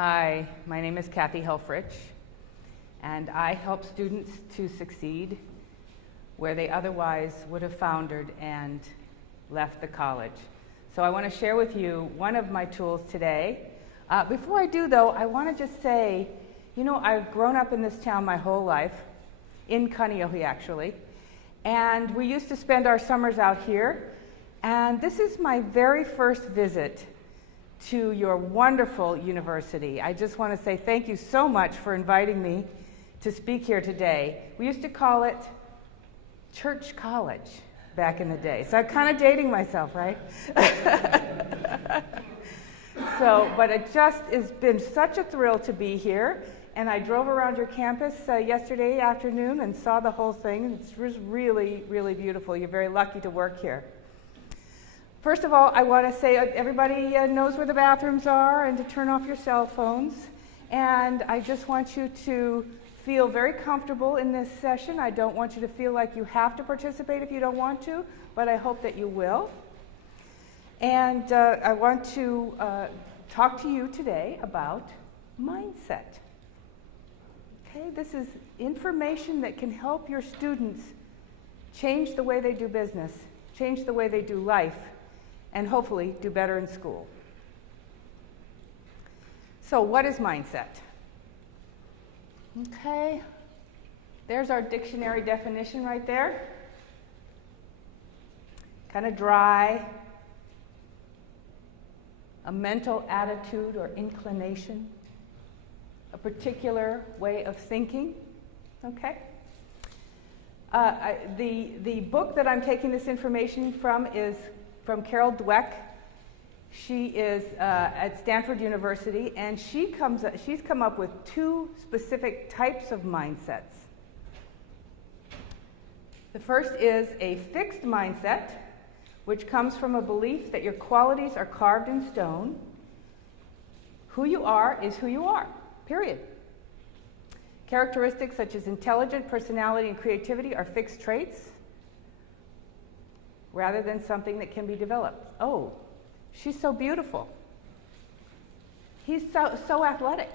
Hi, my name is Kathy Helfrich, and I help students to succeed where they otherwise would have foundered and left the college. So I want to share with you one of my tools today. Before I do, though, I want to just say, I've grown up in this town my whole life, in Kaneohe actually, and we used to spend our summers out here, and this is my very first visit to your wonderful university. I just want to say thank you so much for inviting me to speak here today. We used to call it Church College back in the day, so I'm kind of dating myself, right? But it just has been such a thrill to be here, and I drove around your campus yesterday afternoon and saw the whole thing, and it was really, really beautiful. You're very lucky to work here. First of all, I want to say everybody knows where the bathrooms are and to turn off your cell phones. And I just want you to feel very comfortable in this session. I don't want you to feel like you have to participate if you don't want to, but I hope that you will. And I want to talk to you today about mindset. Okay, this is information that can help your students change the way they do business, change the way they do life, and hopefully do better in school. So what is mindset? Okay, there's our dictionary definition right there. Kind of dry. A mental attitude or inclination. A particular way of thinking. Okay. The book that I'm taking this information from is from Carol Dweck. She is at Stanford University, and she's come up with two specific types of mindsets. The first is a fixed mindset, which comes from a belief that your qualities are carved in stone. Who you are is who you are, period. Characteristics such as intelligence, personality, and creativity are fixed traits, rather than something that can be developed. Oh, she's so beautiful. He's so athletic.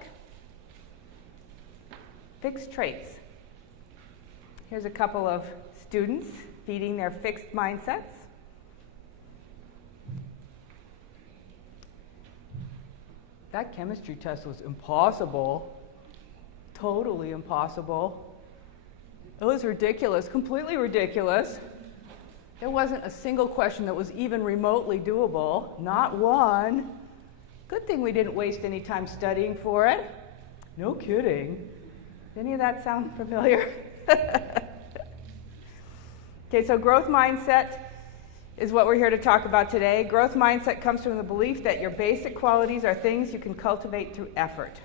Fixed traits. Here's a couple of students feeding their fixed mindsets. That chemistry test was impossible. Totally impossible. It was ridiculous, completely ridiculous. There wasn't a single question that was even remotely doable, not one. Good thing we didn't waste any time studying for it. No kidding. Does any of that sound familiar? Okay, so growth mindset is what we're here to talk about today. Growth mindset comes from the belief that your basic qualities are things you can cultivate through effort.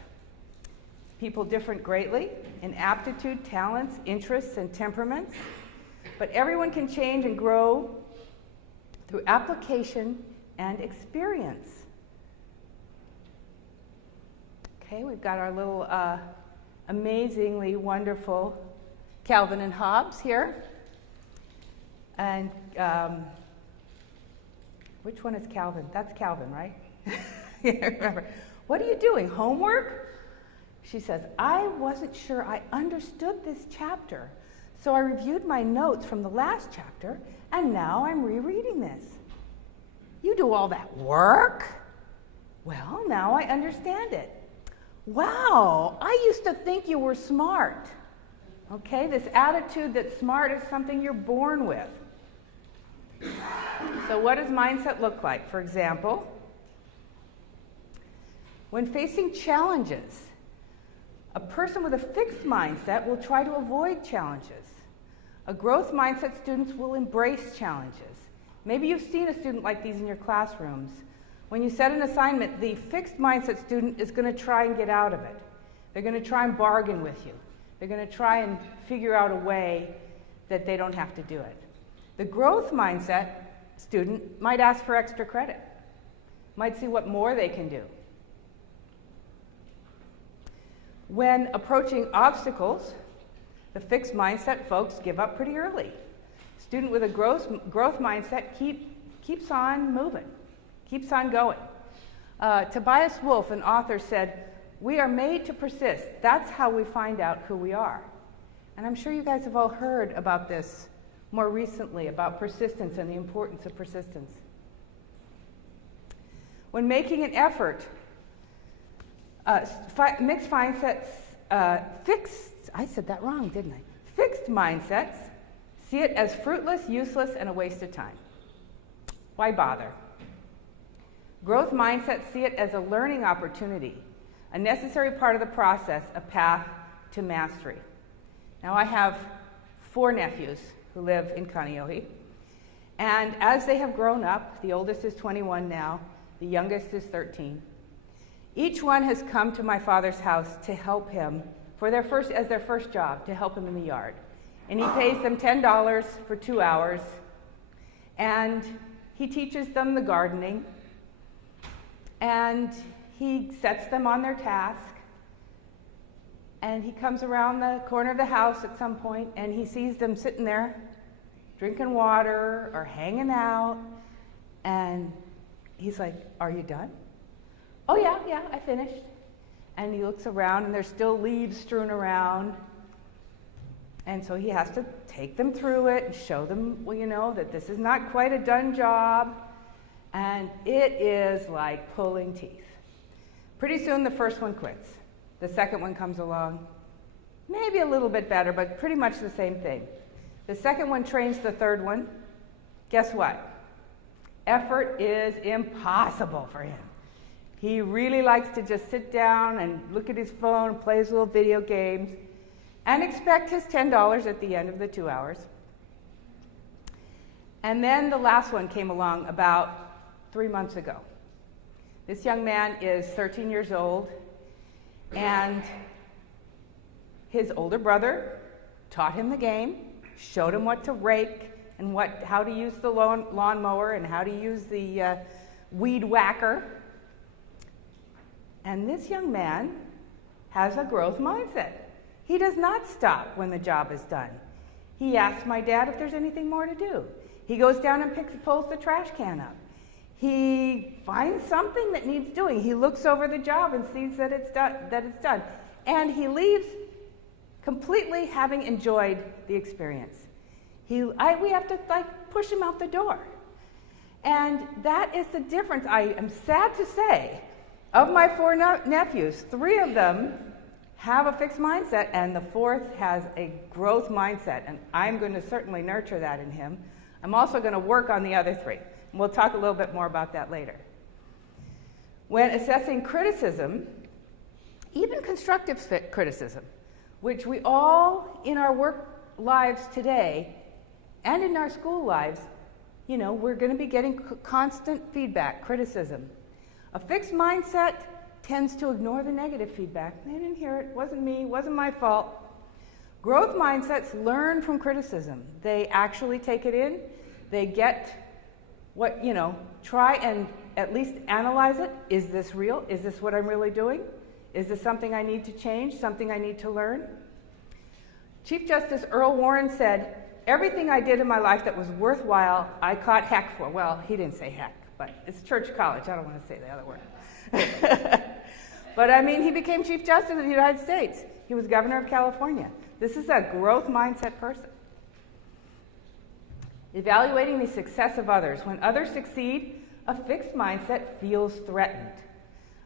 People differ greatly in aptitude, talents, interests, and temperaments. But everyone can change and grow through application and experience. Okay, we've got our little amazingly wonderful Calvin and Hobbes here. And which one is Calvin? That's Calvin, right? Yeah, remember. What are you doing? Homework? She says, I wasn't sure I understood this chapter. So I reviewed my notes from the last chapter, and now I'm rereading this. You do all that work? Well, now I understand it. Wow, I used to think you were smart. Okay, this attitude that smart is something you're born with. So what does mindset look like? For example, when facing challenges, a person with a fixed mindset will try to avoid challenges. A growth mindset student will embrace challenges. Maybe you've seen a student like these in your classrooms. When you set an assignment, the fixed mindset student is going to try and get out of it. They're going to try and bargain with you. They're going to try and figure out a way that they don't have to do it. The growth mindset student might ask for extra credit, might see what more they can do. When approaching obstacles, the fixed mindset folks give up pretty early. Student with a growth mindset keeps on moving, keeps on going. Tobias Wolff, an author, said, We are made to persist. That's how we find out who we are. And I'm sure you guys have all heard about this more recently, about persistence and the importance of persistence. When making an effort, mixed mindsets, I said that wrong, didn't I? Fixed mindsets see it as fruitless, useless, and a waste of time. Why bother? Growth mindsets see it as a learning opportunity, a necessary part of the process, a path to mastery. Now, I have 4 nephews who live in Kaneohe, and as they have grown up, the oldest is 21 now, the youngest is 13. Each one has come to my father's house to help him as their first job, to help him in the yard. And he pays them $10 for 2 hours, and he teaches them the gardening, and he sets them on their task, and he comes around the corner of the house at some point, and he sees them sitting there drinking water or hanging out, and he's like, "Are you done?" "Oh yeah, I finished." And he looks around, and there's still leaves strewn around, and so he has to take them through it and show them, that this is not quite a done job, and it is like pulling teeth. Pretty soon the first one quits. The second one comes along, maybe a little bit better, but pretty much the same thing. The second one trains the third one. Guess what? Effort is impossible for him. He really likes to just sit down and look at his phone, play his little video games, and expect his $10 at the end of the 2 hours. And then the last one came along about 3 months ago. This young man is 13 years old, and his older brother taught him the game, showed him what to rake and how to use the lawnmower and how to use the weed whacker. And this young man has a growth mindset. He does not stop when the job is done. He asks my dad if there's anything more to do. He goes down and pulls the trash can up. He finds something that needs doing. He looks over the job and sees that it's done. And he leaves completely having enjoyed the experience. We have to push him out the door. And that is the difference. I am sad to say, of my 4 nephews, 3 of them have a fixed mindset, and the 4th has a growth mindset. And I'm going to certainly nurture that in him. I'm also going to work on the other 3. And we'll talk a little bit more about that later. When assessing criticism, even constructive criticism, which we all in our work lives today and in our school lives, we're going to be getting constant feedback, criticism. A fixed mindset tends to ignore the negative feedback. They didn't hear it, wasn't me, wasn't my fault. Growth mindsets learn from criticism. They actually take it in. They get try and at least analyze it. Is this real? Is this what I'm really doing? Is this something I need to change, something I need to learn? Chief Justice Earl Warren said, "Everything I did in my life that was worthwhile, I caught heck for." Well, he didn't say heck, but it's church college. I don't want to say the other word. But he became Chief Justice of the United States. He was governor of California. This is a growth mindset person. Evaluating the success of others. When others succeed, a fixed mindset feels threatened.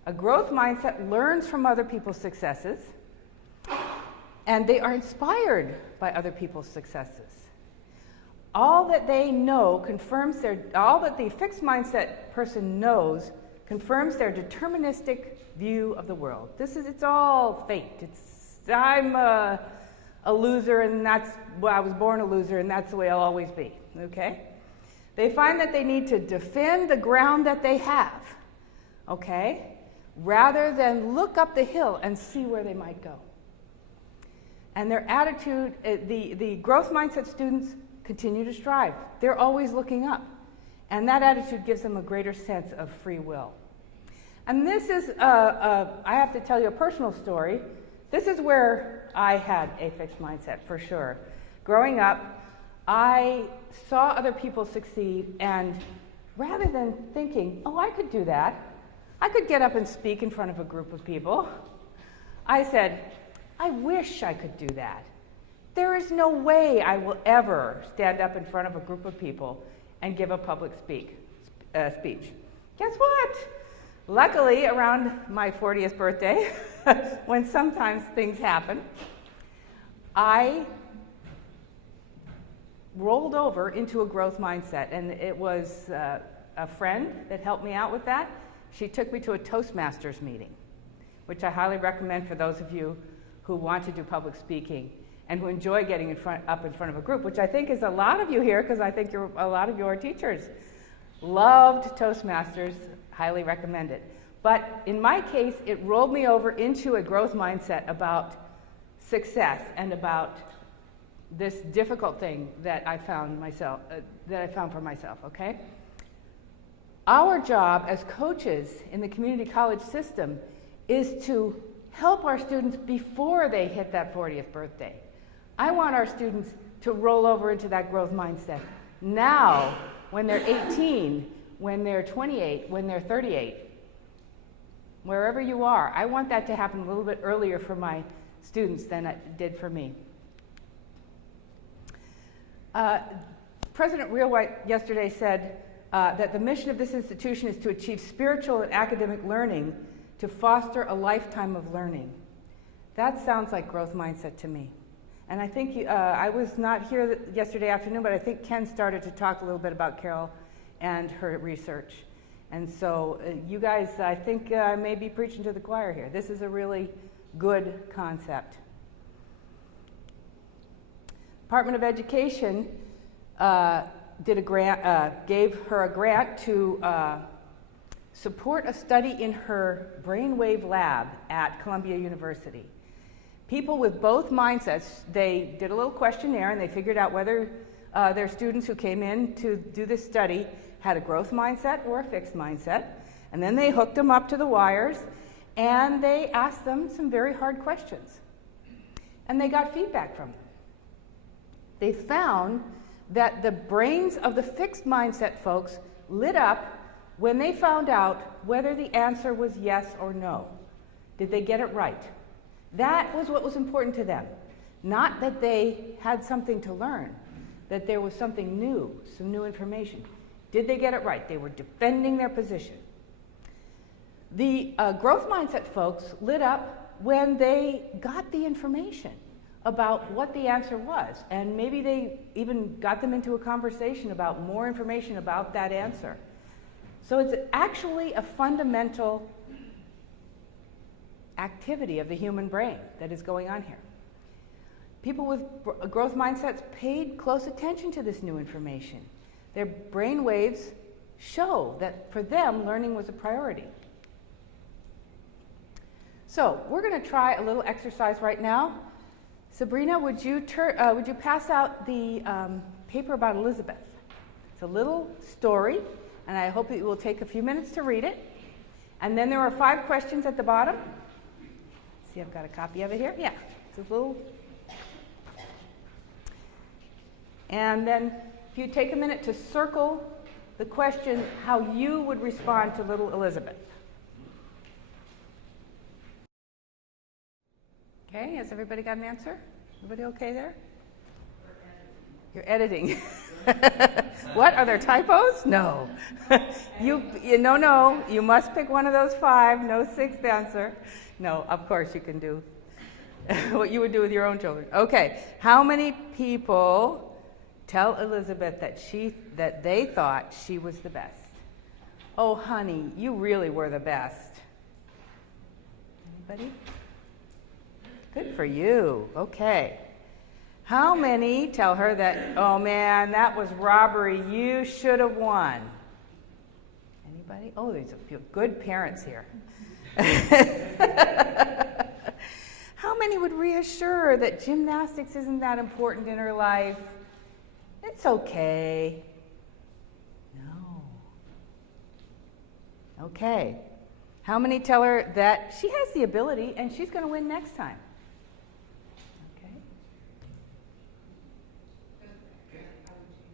A growth mindset learns from other people's successes, and they are inspired by other people's successes. All that they know all that the fixed mindset person knows confirms their deterministic view of the world. It's all fate. I'm a loser, and I was born a loser, and that's the way I'll always be. Okay? They find that they need to defend the ground that they have. Okay? Rather than look up the hill and see where they might go. And their attitude, the growth mindset students continue to strive. They're always looking up. And that attitude gives them a greater sense of free will. And this is, I have to tell you a personal story. This is where I had a fixed mindset, for sure. Growing up, I saw other people succeed, and rather than thinking, oh, I could do that, I could get up and speak in front of a group of people, I said, I wish I could do that. There is no way I will ever stand up in front of a group of people and give a public speech. Guess what? Luckily, around my 40th birthday, when sometimes things happen, I rolled over into a growth mindset, and it was a friend that helped me out with that. She took me to a Toastmasters meeting, which I highly recommend for those of you who want to do public speaking and who enjoy getting up in front of a group, which I think is a lot of you here, because I think a lot of you are teachers. Loved Toastmasters, highly recommend it. But in my case, it rolled me over into a growth mindset about success and about this difficult thing that I found for myself, okay? Our job as coaches in the community college system is to help our students before they hit that 40th birthday. I want our students to roll over into that growth mindset now, when they're 18, when they're 28, when they're 38. Wherever you are, I want that to happen a little bit earlier for my students than it did for me. President Realwhite yesterday said that the mission of this institution is to achieve spiritual and academic learning to foster a lifetime of learning. That sounds like growth mindset to me. And I think I was not here yesterday afternoon, but I think Ken started to talk a little bit about Carol and her research. And so you guys, I think I may be preaching to the choir here. This is a really good concept. Department of Education did a grant, gave her a grant to support a study in her brainwave lab at Columbia University. People with both mindsets, they did a little questionnaire and they figured out whether their students who came in to do this study had a growth mindset or a fixed mindset. And then they hooked them up to the wires and they asked them some very hard questions. And they got feedback from them. They found that the brains of the fixed mindset folks lit up when they found out whether the answer was yes or no. Did they get it right? That was what was important to them. Not that they had something to learn, that there was something new, some new information. Did they get it right? They were defending their position. The growth mindset folks lit up when they got the information about what the answer was, and maybe they even got them into a conversation about more information about that answer. So it's actually a fundamental activity of the human brain that is going on here. People with growth mindsets paid close attention to this new information. Their brain waves show that for them, learning was a priority. So we're going to try a little exercise right now. Sabrina, would you pass out the paper about Elizabeth? It's a little story, and I hope that you will take a few minutes to read it. And then there are 5 questions at the bottom. See, I've got a copy of it here. Yeah, it's a little. And then if you take a minute to circle the question, how you would respond to little Elizabeth. Okay, has everybody got an answer? Everybody okay there? You're editing. What, are there typos? No. No, you must pick one of those 5, no 6th answer. No, of course you can do what you would do with your own children. Okay, how many people tell Elizabeth that they thought she was the best? Oh, honey, you really were the best. Anybody? Good for you. Okay. How many tell her that, oh man, that was robbery, you should have won? Anybody? Oh, there's a few good parents here. How many would reassure that gymnastics isn't that important in her life? It's okay. No. Okay. How many tell her that she has the ability and she's going to win next time? Okay.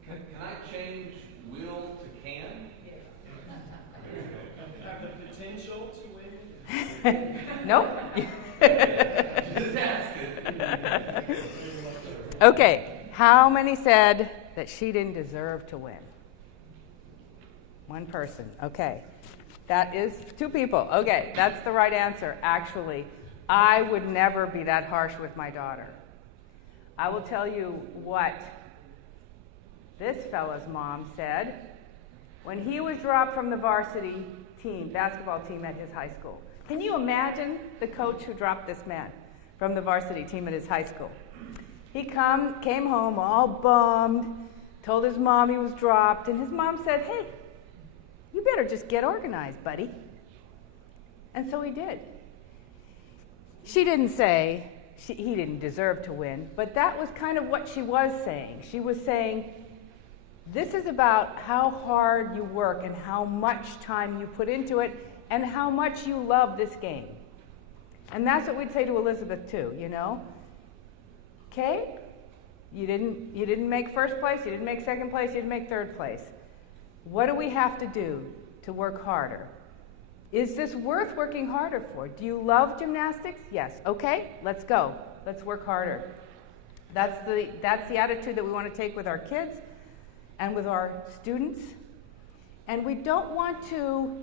Can I change will to can? Have the potential to win? Nope. Okay, how many said that she didn't deserve to win? One person. Okay. That is 2 people. Okay, that's the right answer. Actually, I would never be that harsh with my daughter. I will tell you what this fella's mom said when he was dropped from the varsity team, basketball team at his high school. Can you imagine the coach who dropped this man from the varsity team at his high school? He came home all bummed, told his mom he was dropped, and his mom said, "Hey, you better just get organized, buddy." And so he did. She didn't say he didn't deserve to win, but that was kind of what she was saying. She was saying, this is about how hard you work and how much time you put into it and how much you love this game. And that's what we'd say to Elizabeth too, you know? Okay, you didn't make first place, you didn't make second place, you didn't make third place. What do we have to do to work harder? Is this worth working harder for? Do you love gymnastics? Yes. Okay, let's go. Let's work harder. That's the attitude that we want to take with our kids and with our students. And we don't want to,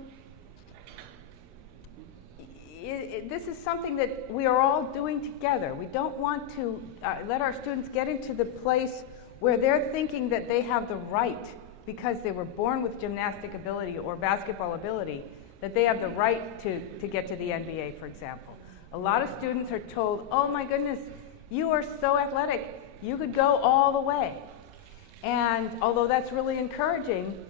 this is something that we are all doing together. We don't want to let our students get into the place where they're thinking that they have the right, because they were born with gymnastic ability or basketball ability, that they have the right to get to the NBA, for example. A lot of students are told, oh my goodness, you are so athletic, you could go all the way. And although that's really encouraging,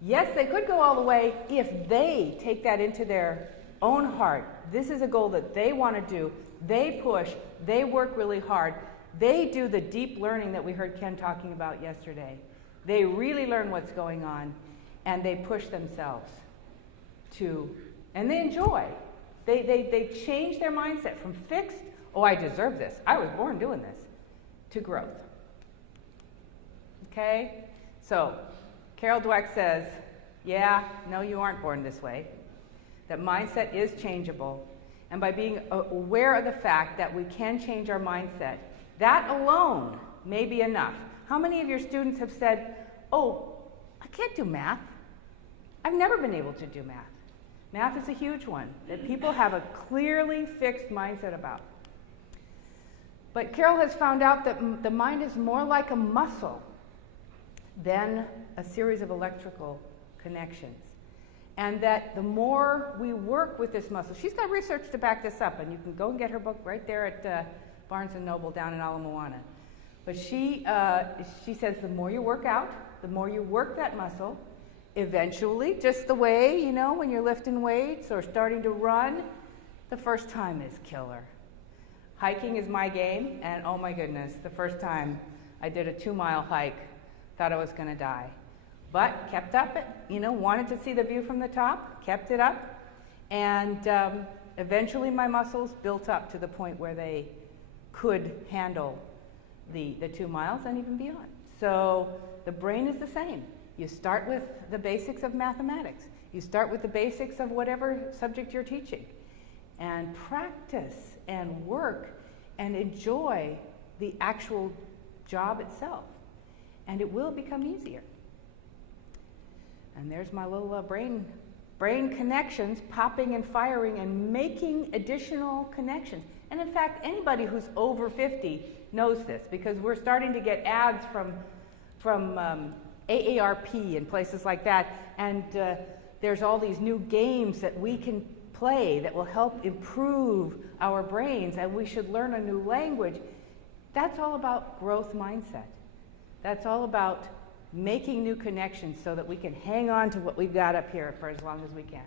yes, they could go all the way if they take that into their own heart. This is a goal that they want to do. They push, they work really hard. They do the deep learning that we heard Ken talking about yesterday. They really learn what's going on, and they push themselves to, and they enjoy. They change their mindset from fixed, oh, I deserve this, I was born doing this, to growth. Okay? So, Carol Dweck says, yeah, no, you aren't born this way. That mindset is changeable. And by being aware of the fact that we can change our mindset, that alone may be enough. How many of your students have said, oh, I can't do math. I've never been able to do math. Math is a huge one that people have a clearly fixed mindset about. But Carol has found out that the mind is more like a muscle than a series of electrical connections. And that the more we work with this muscle, she's got research to back this up, and you can go and get her book right there at Barnes & Noble down in Ala Moana. But she says the more you work out, the more you work that muscle, eventually, just the way, you know, when you're lifting weights or starting to run, the first time is killer. Hiking is my game, and oh my goodness, the first time I did a 2-mile hike, thought I was going to die. But kept up it, you know, wanted to see the view from the top, kept it up, and eventually my muscles built up to the point where they could handle the 2 miles and even beyond. So the brain is the same. You start with the basics of mathematics. You start with the basics of whatever subject you're teaching. And practice and work and enjoy the actual job itself. And it will become easier. And there's my little brain connections popping and firing and making additional connections. And in fact, anybody who's over 50 knows this, because we're starting to get ads from AARP and places like that, and there's all these new games that we can play that will help improve our brains, and we should learn a new language. That's all about growth mindset. That's all about making new connections so that we can hang on to what we've got up here for as long as we can.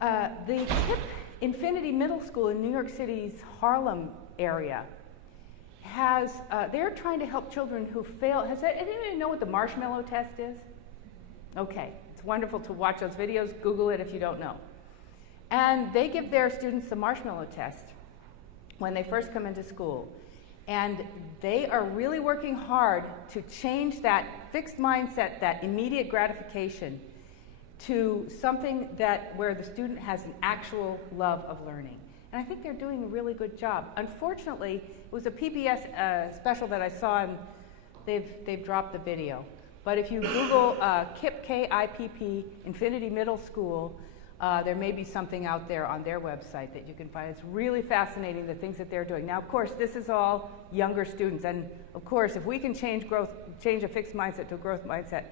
The TIP Infinity Middle School in New York City's Harlem area has, they're trying to help children who fail. Does anybody know what the Marshmallow Test is? Okay, it's wonderful to watch those videos. Google it if you don't know. And they give their students the Marshmallow Test when they first come into school. And they are really working hard to change that fixed mindset, that immediate gratification, to something where the student has an actual love of learning. And I think they're doing a really good job. Unfortunately, it was a PBS special that I saw, and they've dropped the video. But if you Google KIPP, K-I-P-P, Infinity Middle School, there may be something out there on their website that you can find. It's really fascinating, the things that they're doing. Now, of course, this is all younger students. And of course, if we can change a fixed mindset to a growth mindset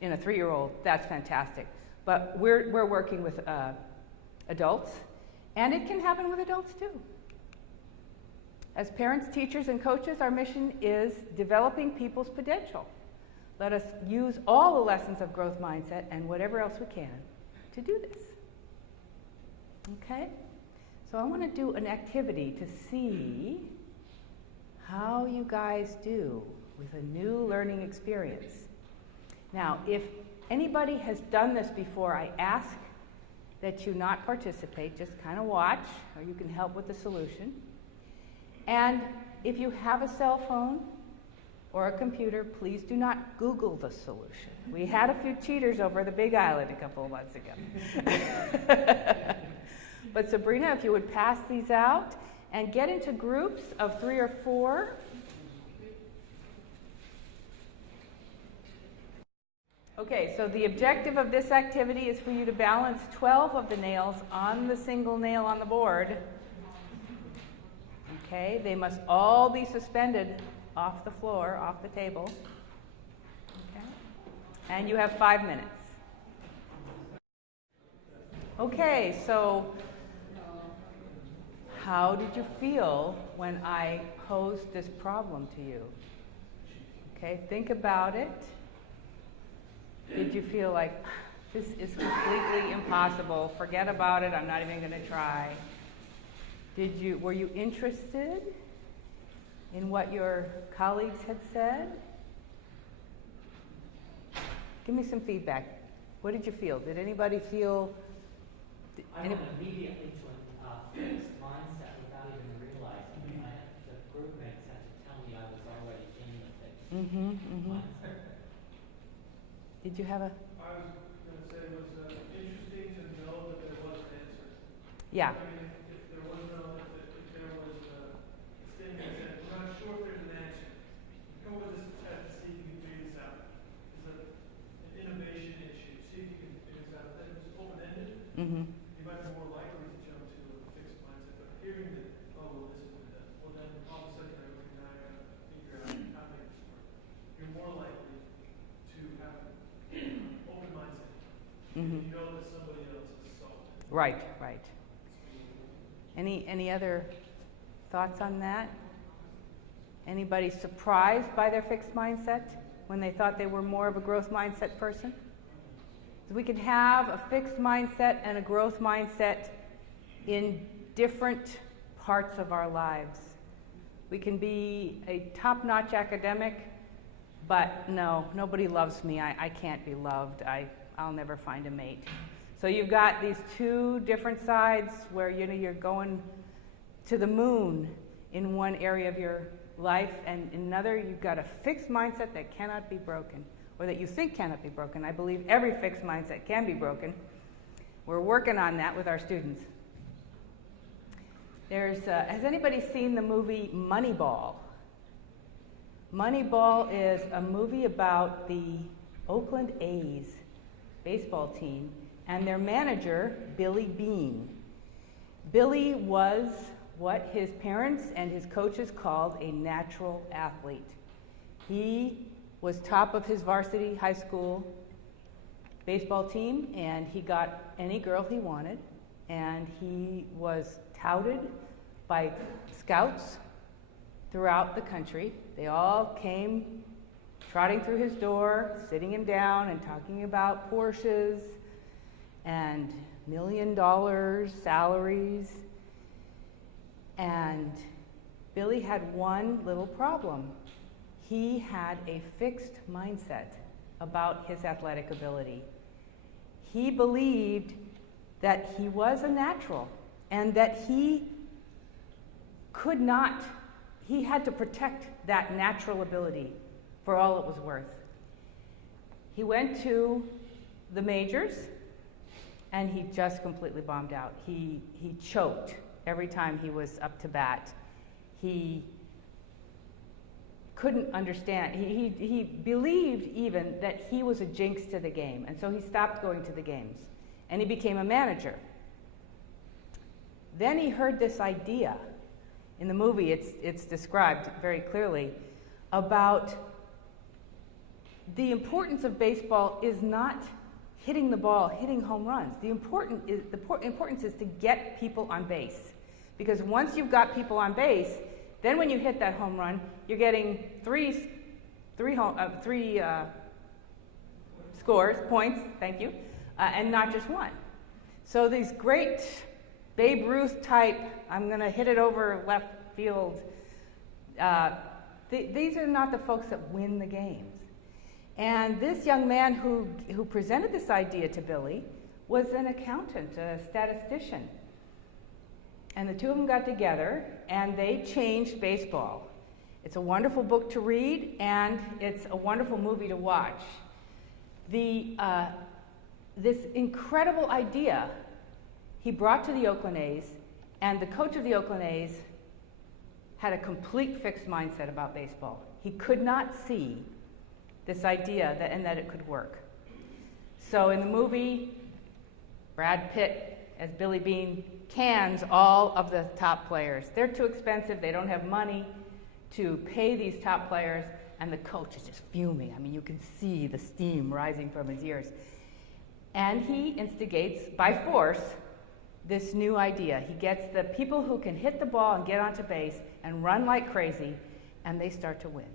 in a 3-year-old, that's fantastic. But we're working with adults, and it can happen with adults too. As parents, teachers, and coaches, our mission is developing people's potential. Let us use all the lessons of growth mindset and whatever else we can to do this. Okay? So I want to do an activity to see how you guys do with a new learning experience. Now, if anybody has done this before, I ask that you not participate, just kind of watch, or you can help with the solution. And if you have a cell phone or a computer, please do not Google the solution. We had a few cheaters over the Big Island a couple of months ago. But Sabrina, if you would pass these out and get into groups of 3 or 4. Okay, so the objective of this activity is for you to balance 12 of the nails on the single nail on the board. Okay, they must all be suspended off the floor, off the table. Okay, and you have 5 minutes. Okay, so how did you feel when I posed this problem to you? Okay, think about it. Did you feel like, this is completely impossible, forget about it, I'm not even going to try? Were you interested in what your colleagues had said? Give me some feedback. What did you feel? Did anybody feel? I went immediately to a fixed mindset without even realizing. The group mates had to tell me I was already in the fixed mindset. Did you have a? I was going to say it was interesting to know that there was an answer. Yeah. I mean, if there was no, if there was a statement that said, we're not sure if there's an answer, come up with this test to see if you can figure this out. It's an innovation issue. See if you can figure this out. If it was open-ended, you might be more likely to jump to a fixed mindset. But hearing that, oh, well, this is that, well, then all of a sudden you're like, now I got to figure out how to make this work. You're more likely to have open mindset. You know that somebody else has solved it. Right, right. Any other thoughts on that? Anybody surprised by their fixed mindset when they thought they were more of a growth mindset person? We can have a fixed mindset and a growth mindset in different parts of our lives. We can be a top-notch academic, but no, nobody loves me. I can't be loved. I'll never find a mate. So you've got these 2 different sides where you're going to the moon in one area of your life, and in another you've got a fixed mindset that cannot be broken, or that you think cannot be broken. I believe every fixed mindset can be broken. We're working on that with our students. Has anybody seen the movie Moneyball? Moneyball is a movie about the Oakland A's baseball team and their manager, Billy Beane. Billy was what his parents and his coaches called a natural athlete. He was top of his varsity high school baseball team, and he got any girl he wanted, and he was touted by scouts throughout the country. They all came trotting through his door, sitting him down and talking about Porsches and $1 million salaries. And Billy had one little problem. He had a fixed mindset about his athletic ability. He believed that he was a natural and that he had to protect that natural ability for all it was worth. He went to the majors and he just completely bombed out. He choked every time he was up to bat. He couldn't understand. He believed even that he was a jinx to the game, and so he stopped going to the games, and he became a manager. Then he heard this idea. In the movie, it's described very clearly about the importance of baseball is not hitting the ball, hitting home runs. The importance is to get people on base. Because once you've got people on base, then when you hit that home run, you're getting three points, thank you, and not just one. So these great Babe Ruth type, I'm going to hit it over left field, these are not the folks that win the games. And this young man who presented this idea to Billy was an accountant, a statistician. And the two of them got together and they changed baseball. It's a wonderful book to read and it's a wonderful movie to watch. This incredible idea he brought to the Oakland A's, and the coach of the Oakland A's had a complete fixed mindset about baseball. He could not see this idea that it could work. So in the movie, Brad Pitt as Billy Bean cans all of the top players. They're too expensive, they don't have money to pay these top players, and the coach is just fuming. I mean, you can see the steam rising from his ears. And he instigates, by force, this new idea. He gets the people who can hit the ball and get onto base and run like crazy, and they start to win.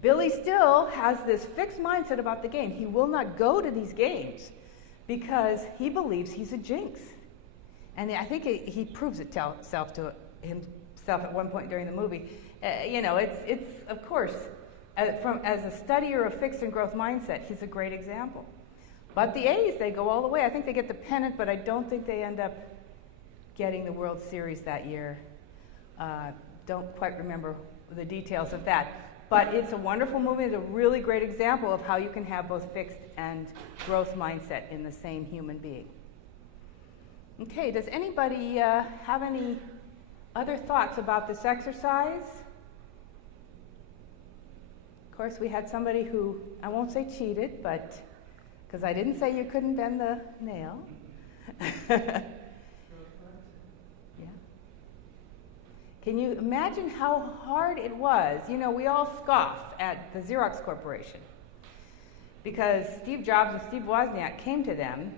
Billy still has this fixed mindset about the game. He will not go to these games because he believes he's a jinx. And I think he proves it to himself at one point during the movie. It's of course, as a studier of fixed and growth mindset, he's a great example. But the A's, they go all the way. I think they get the pennant, but I don't think they end up getting the World Series that year. Don't quite remember the details of that. But it's a wonderful movie. It's a really great example of how you can have both fixed and growth mindset in the same human being. Okay, does anybody have any other thoughts about this exercise? Of course, we had somebody who, I won't say cheated, but because I didn't say you couldn't bend the nail. Yeah. Can you imagine how hard it was? You know, we all scoff at the Xerox Corporation because Steve Jobs and Steve Wozniak came to them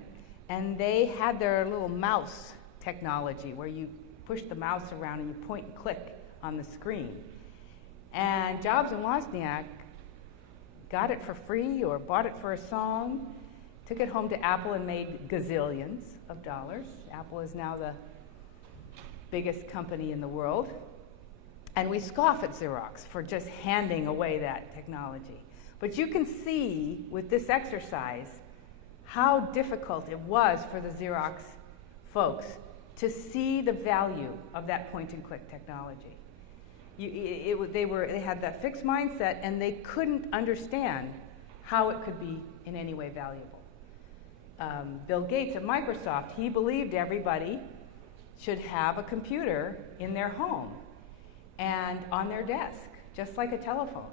and they had their little mouse technology where you push the mouse around and you point and click on the screen. And Jobs and Wozniak got it for free or bought it for a song, took it home to Apple and made gazillions of dollars. Apple is now the biggest company in the world. And we scoff at Xerox for just handing away that technology. But you can see with this exercise how difficult it was for the Xerox folks to see the value of that point-and-click technology. They had that fixed mindset, and they couldn't understand how it could be in any way valuable. Bill Gates at Microsoft, he believed everybody should have a computer in their home and on their desk, just like a telephone.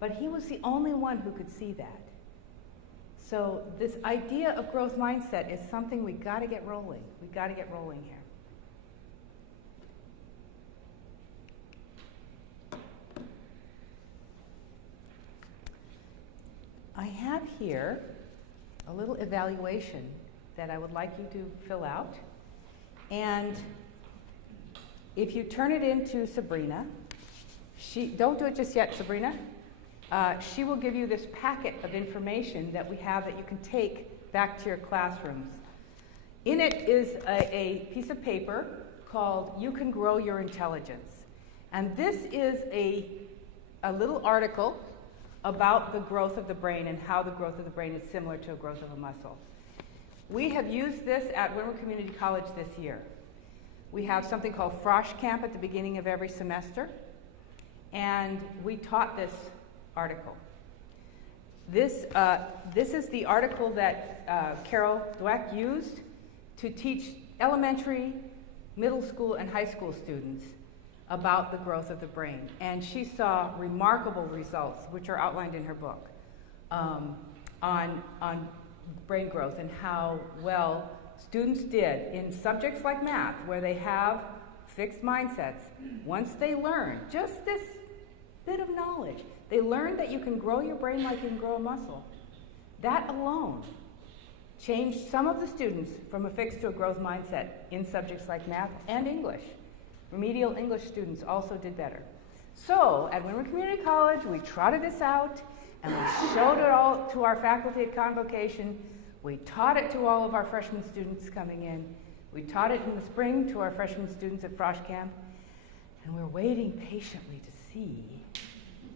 But he was the only one who could see that. So this idea of growth mindset is something we got to get rolling. We got to get rolling here. I have here a little evaluation that I would like you to fill out. And if you turn it into Sabrina, don't do it just yet, Sabrina. She will give you this packet of information that we have that you can take back to your classrooms. In it is a piece of paper called You Can Grow Your Intelligence. And this is a little article about the growth of the brain and how the growth of the brain is similar to a growth of a muscle. We have used this at Windward Community College this year. We have something called Frosh Camp at the beginning of every semester, and we taught this article. This is the article that Carol Dweck used to teach elementary middle school and high school students about the growth of the brain. And she saw remarkable results, which are outlined in her book, on brain growth and how well students did in subjects like math, where they have fixed mindsets. Once they learn just this bit of knowledge, they learn that you can grow your brain like you can grow a muscle. That alone changed some of the students from a fixed to a growth mindset in subjects like math and English. Remedial English students also did better. So at Windward Community College, we trotted this out and we showed it all to our faculty at Convocation. We taught it to all of our freshman students coming in. We taught it in the spring to our freshman students at Frosh Camp. And we're waiting patiently to see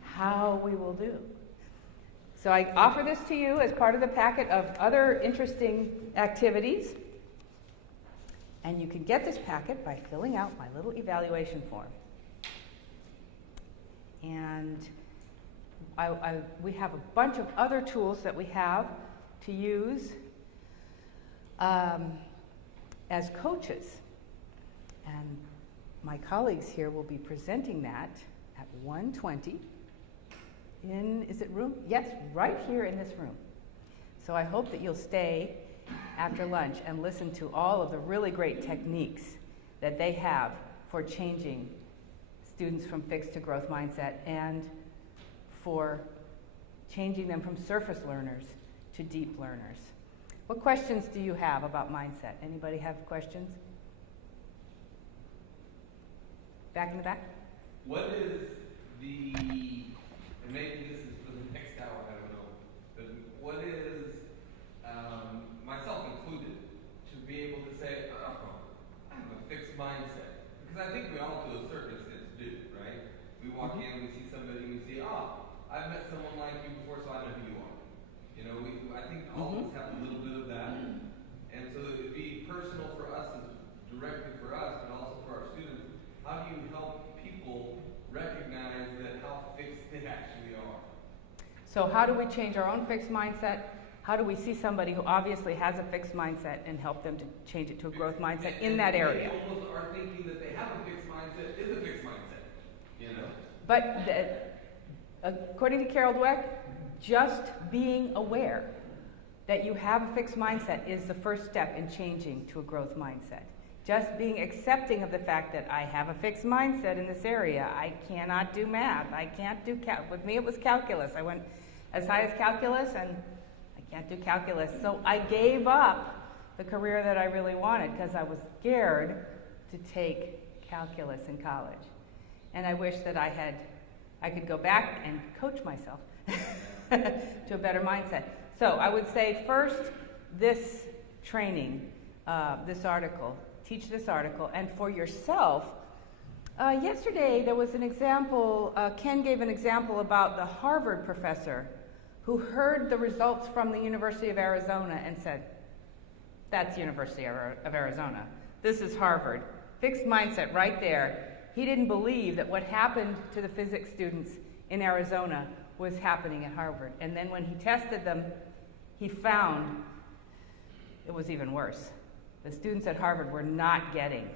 how we will do. So I offer this to you as part of the packet of other interesting activities. And you can get this packet by filling out my little evaluation form. And we have a bunch of other tools that we have to use as coaches. And my colleagues here will be presenting that at 1:20 in, is it room? Yes, right here in this room. So I hope that you'll stay after lunch and listen to all of the really great techniques that they have for changing students from fixed to growth mindset and for changing them from surface learners to deep learners. What questions do you have about mindset? Anybody have questions? Back in the back? What is the, and maybe this is for the next hour, I don't know, but what is, myself included, to be able to say, oh, I have a fixed mindset? Because I think we all to a certain extent do, right? We walk in, we see somebody, and we see, oh, I've met someone like you before, so I know who you are. You know, I think all of us have a little bit of that. And so it would be personal for us, as directly for us, but also for our students. How do you help people recognize that how fixed they actually are? So how do we change our own fixed mindset? How do we see somebody who obviously has a fixed mindset and help them to change it to a growth mindset in that area? They almost are thinking that they have a fixed mindset is a fixed mindset, you know? But according to Carol Dweck, just being aware that you have a fixed mindset is the first step in changing to a growth mindset. Just being accepting of the fact that I have a fixed mindset in this area. I cannot do math. I can't do with me it was calculus. I went as high as calculus and I can't do calculus. So I gave up the career that I really wanted because I was scared to take calculus in college. And I wish that I could go back and coach myself to a better mindset. So I would say first, this training, this article, teach this article, and for yourself, yesterday there was an example, Ken gave an example about the Harvard professor who heard the results from the University of Arizona and said, that's University of Arizona. This is Harvard. Fixed mindset right there. He didn't believe that what happened to the physics students in Arizona was happening at Harvard. And then when he tested them, he found it was even worse. The students at Harvard were not getting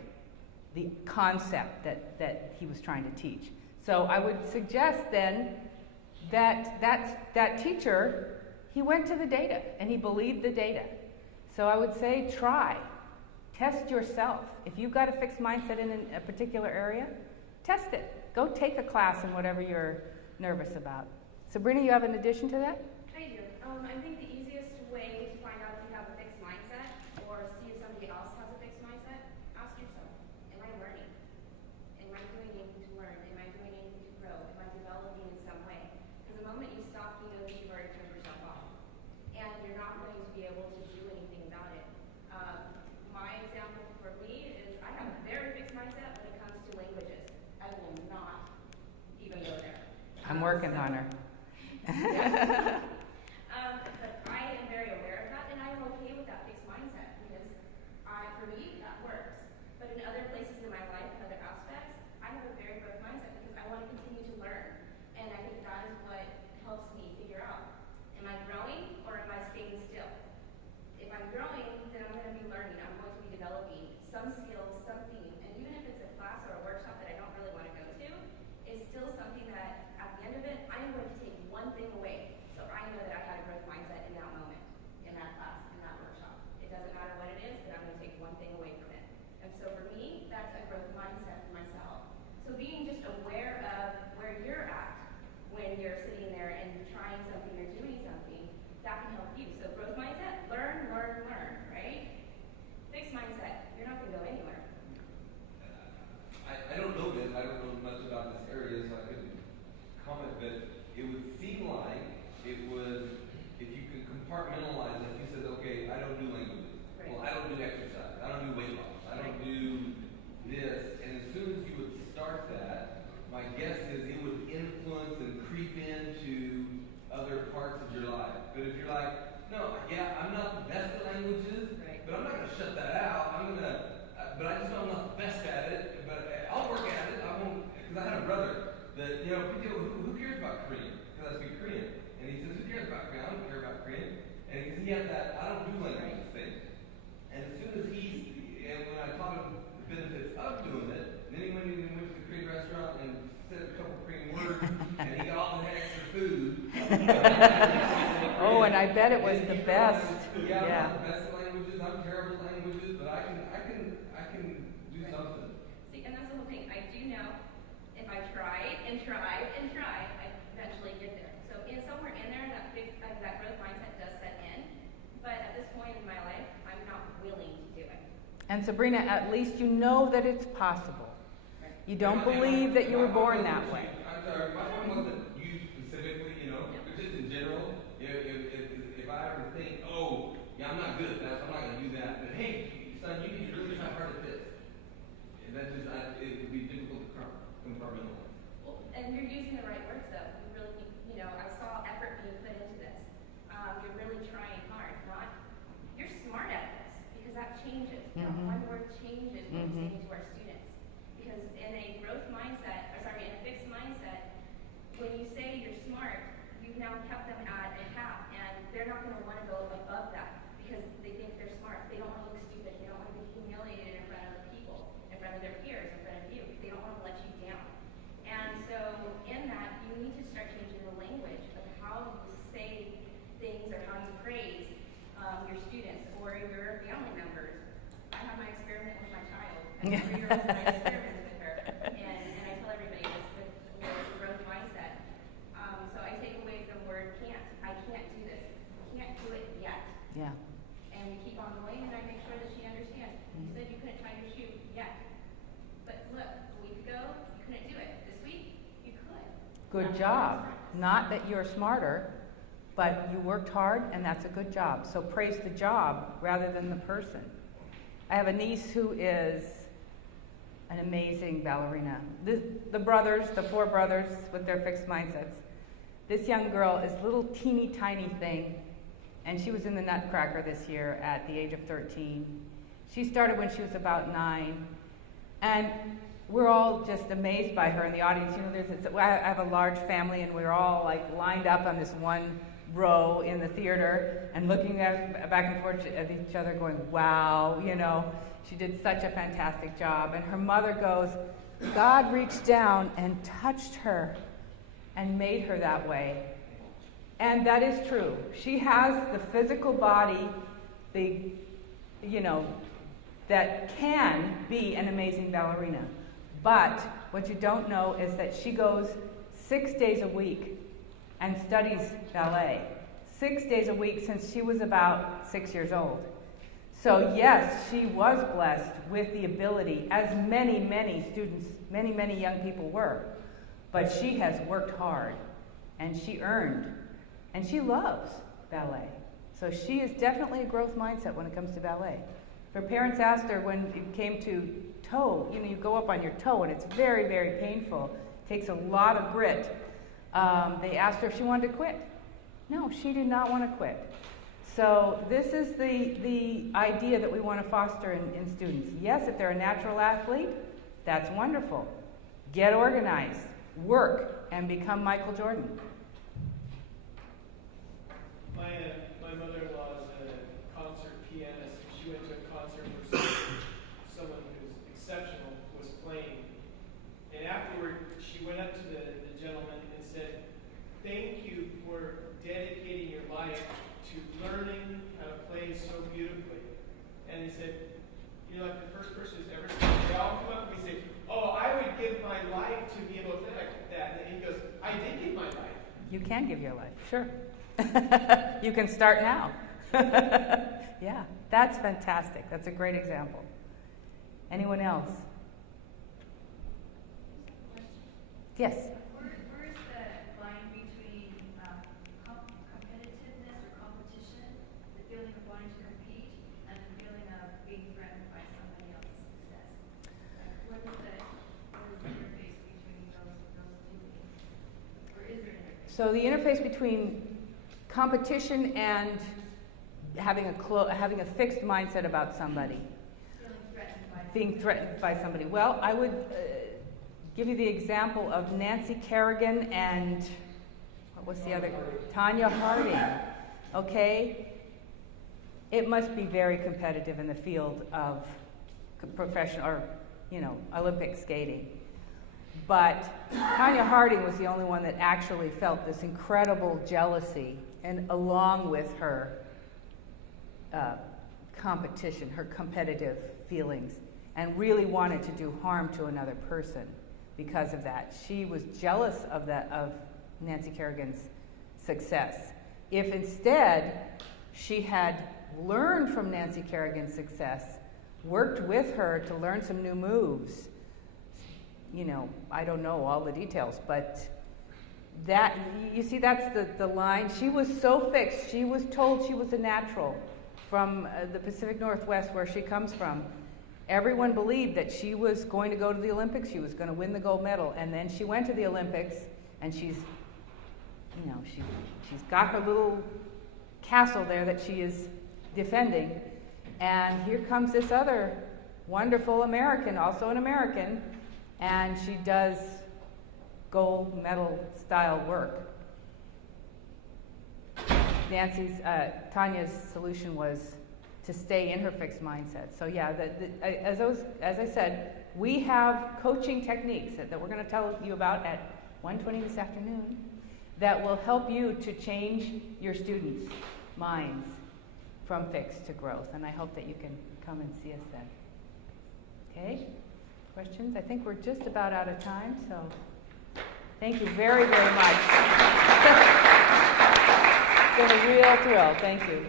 the concept that he was trying to teach. So I would suggest then that teacher, he went to the data and he believed the data. So I would say try. Test yourself. If you've got a fixed mindset in a particular area, test it. Go take a class in whatever you're nervous about. Sabrina, you have an addition to that? I do. I think the easiest way to find out if you have a fixed mindset or see if somebody else has a fixed mindset, ask yourself, am I learning? Am I doing anything to learn? Am I doing anything to grow? Am I developing in some way? Because the moment you stop, you know that you've already turned yourself off. And you're not going to be able to do anything about it. My example for me is I have a very fixed mindset when it comes to languages. I will not even go there. I'm working on her. But I am very aware of that, and I'm okay with that fixed mindset because for me, that works. But in other places in my life, in other aspects, I have a very growth mindset because I want to continue to learn. And I think that is what helps me figure out, am I growing or am I staying still? If I'm growing, then I'm going to be learning. I'm going to be developing some skills, some themes still something that, at the end of it, I'm going to take one thing away. So I know that I had a growth mindset in that moment, in that class, in that workshop. It doesn't matter what it is, but I'm going to take one thing away from it. And so for me, that's a growth mindset for myself. So being just aware of where you're at when you're sitting there and you're trying something or doing something, that can help you. So growth mindset, learn, right? Fixed mindset, you're not going to go anywhere. I don't know this. I don't know much about this area, so I couldn't comment. But it would seem like it would, if you could compartmentalize it. If you said, okay, I don't do languages. Right. Well, I don't do exercise. I don't do weight loss. I don't do this. And as soon as you would start that, my guess is it would influence and creep into other parts of your life. But if you're like, no, yeah, I'm not the best at languages, Right. but I'm not going to shut that out. I'm going to, but I just know I'm not the best at it. But I'll work at it. I won't, because I had a brother that, you know, who cares about Korean? Because I speak Korean. And he says, who cares about Korean? I don't care about Korean. And because he had that, I don't do languages thing. And as soon as and when I taught him the benefits of doing it, and then he went to the Korean restaurant and said a couple Korean words, and he got all the extra food. Oh, and I bet it was the best. Yeah, I'm Yeah. not the best at languages. I'm terrible at languages, but I can do something. See, and that's the whole thing. I do know if I try, I eventually get there. So somewhere in there, that growth mindset does set in. But at this point in my life, I'm not willing to do it. And Sabrina, at least you know that it's possible. You don't believe that you were born that way. I'm sorry, my phone wasn't used specifically, you know, but just in general. If I ever think, oh, yeah, I'm not good at that, so I'm not going to do that. But hey, son, you need to really try hard at this. And that just, it would be difficult to compartmentalize. Well, and you're using the right words, though. You really, I saw effort being put into this. You're really trying hard. You're smart at this, because that changes. One word changes what we're saying to our students. Because in a growth mindset, in a fixed mindset, when you say you're smart, you've now kept them at a cap, and they're not going to want to go above that because they think they're smart. They don't want to look stupid. They don't want to be humiliated in front of other people, in front of their peers, in front of you. They don't want to let you down. And so in that, you need to start changing the language of how you say things or how you praise your students or your family members. I have my experiment with my child. As a 3-year-old, I experimented with her. And I tell everybody this with the growth mindset. So I take away the word can't. I can't do this. Can't do it yet. Yeah. And we keep on going, and I make sure that she understands. You said you couldn't tie your shoe yet. But look, a week ago, you couldn't do it. This week, you could. Good job. Not that you're smarter, but you worked hard, and that's a good job. So praise the job rather than the person. I have a niece who is an amazing ballerina. The brothers, the 4 brothers with their fixed mindsets. This young girl is a little teeny tiny thing, and she was in the Nutcracker this year at the age of 13. She started when she was about 9, and we're all just amazed by her in the audience. You know, I have a large family, and we're all like lined up on this one row in the theater and looking back and forth at each other going, wow, you know, she did such a fantastic job. And her mother goes, God reached down and touched her and made her that way. And that is true. She has the physical body, that can be an amazing ballerina. But what you don't know is that she goes 6 days a week and studies ballet 6 days a week since she was about 6 years old. So yes, she was blessed with the ability, as many students, many young people were. But she has worked hard, and she earned, and she loves ballet. So she is definitely a growth mindset when it comes to ballet. Her parents asked her when it came to toe, you go up on your toe, and it's very, very painful. It takes a lot of grit. They asked her if she wanted to quit. No, she did not want to quit. So this is the idea that we want to foster in students. Yes, if they're a natural athlete, that's wonderful. Get organized, work, and become Michael Jordan. My mother-in-law is a concert pianist. She went to a concert where someone who's exceptional was playing. And afterward, she went up to the thank you for dedicating your life to learning how to play so beautifully. And he said, you're like the first person who's ever said, they all come up and say, oh, I would give my life to be able to play like that. And he goes, I did give my life. You can give your life, sure. You can start now. Yeah, that's fantastic. That's a great example. Anyone else? Yes. Where is the line between competitiveness or competition, the feeling of wanting to compete, and the feeling of being threatened by somebody else's success? Like, what is the interface between those two things? Or is there an interface? So the interface between competition and having a fixed mindset about somebody. Being threatened by somebody. Well, I would give you the example of Nancy Kerrigan and what was the other? Tanya Harding. Okay? It must be very competitive in the field of professional or, Olympic skating. But Tanya Harding was the only one that actually felt this incredible jealousy, and along with her competition, her competitive feelings, and really wanted to do harm to another person because of that. She was jealous of Nancy Kerrigan's success. If instead she had learned from Nancy Kerrigan's success, worked with her to learn some new moves, I don't know all the details, but that, you see, that's the line. She was so fixed. She was told she was a natural from the Pacific Northwest, where she comes from. Everyone believed that she was going to go to the Olympics. She was going to win the gold medal. And then she went to the Olympics, and she's got her little castle there that she is defending. And here comes this other wonderful American, also an American, and she does gold medal style work. Tanya's solution was to stay in her fixed mindset. So yeah, as I said, we have coaching techniques that we're going to tell you about at 1:20 this afternoon that will help you to change your students' minds from fixed to growth. And I hope that you can come and see us then. Okay? Questions? I think we're just about out of time, so thank you very, very much. It's been a real thrill. Thank you.